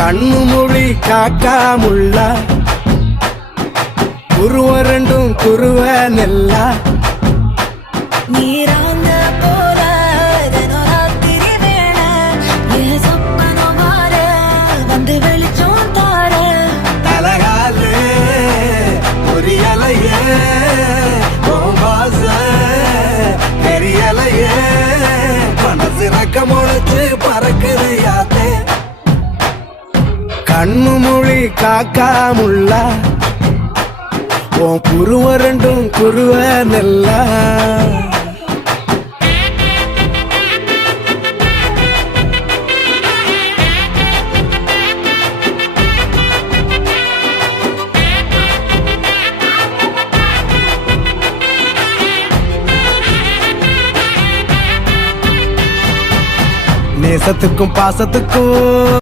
கண்ணு மொழி காக்காமுள்ள குருவ ரெண்டும் குருவ நெல்லா நீராங்க போல தினராத்திரி வேண என் சொப்பனம் மாற வந்து வெளிச்சம் தார தலகாலே பொரியலையே பாச தெரியலையே மனசு ரக்க முளைச்சு பறக்குது யாத்தே கண்ணு மொழி காக்காமுள்ள உன் குருவ ரெண்டும் குருவ நெல்லா நேசத்துக்கும் பாசத்துக்கும்